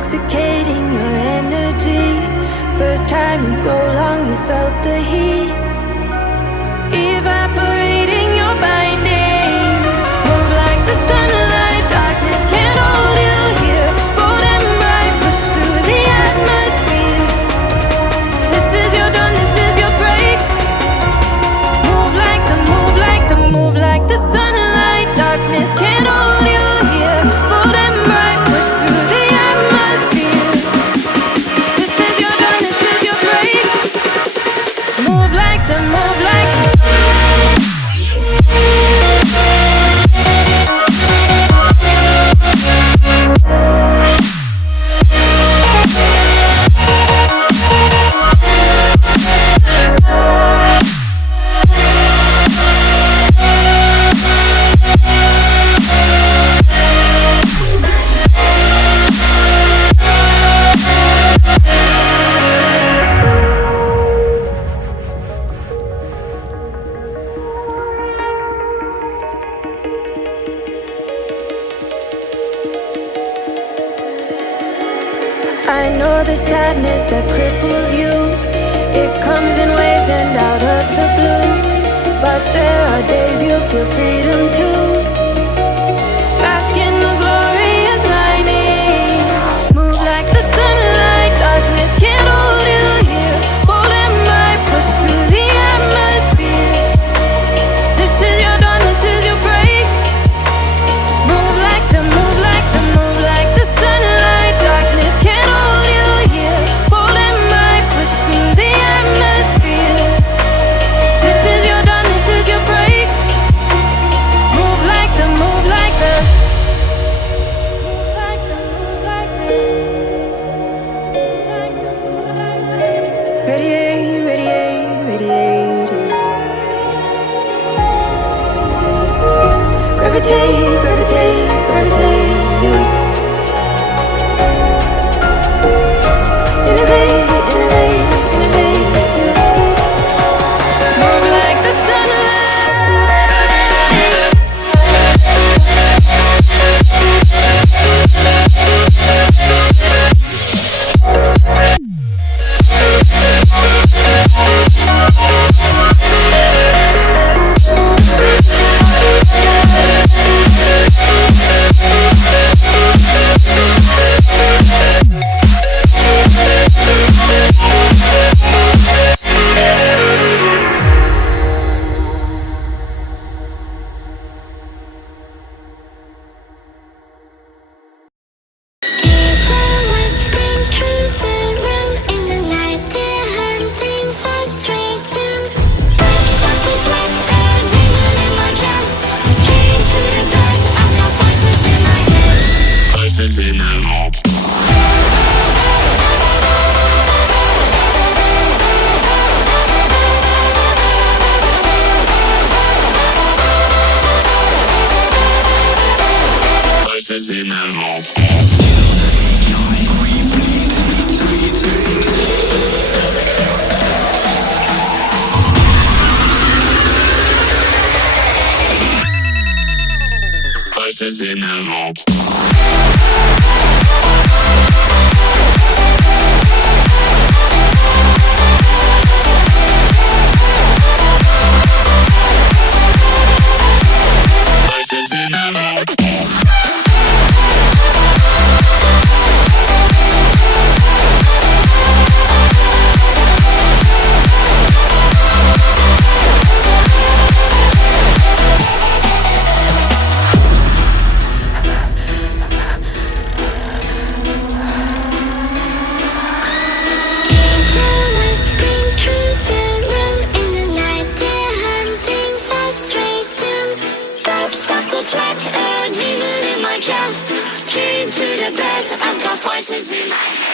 intoxicating your energy. First time in so long you felt the heat evaporating your bindings. Move like the sunlight, darkness can't hold you here. Bold and bright, push through the atmosphere. This is your dawn, this is your break. Move like the, move like the, move like the sunlight, darkness can't hold you here. Bold and bright, push through the atmosphere. This is your dawn, this is your break. Move like the, move like the. I know the sadness that cripples you. It comes in waves and out of the blue. But there are days you feel freedom too. Bask in the glorious lightning. Move like the sunlight, darkness can't hold you here. Bold and bright, push through the atmosphere. This is your dawn, this is your break. Move like the, move like the, move like the sunlight, darkness can't hold you here. Bold and bright, push through the atmosphere. This is your dawn, this is your break. Move like the, move like the, move like the, move like the, move like the, move like the. Radiate, radiate, radiate. Gravitate, gravitate, gravitate. Innovate, innovate, innovate. Move like the sunlight. Voices in my head. Voices in my head. Urging in my chest, came to the bed. I've got voices in my head.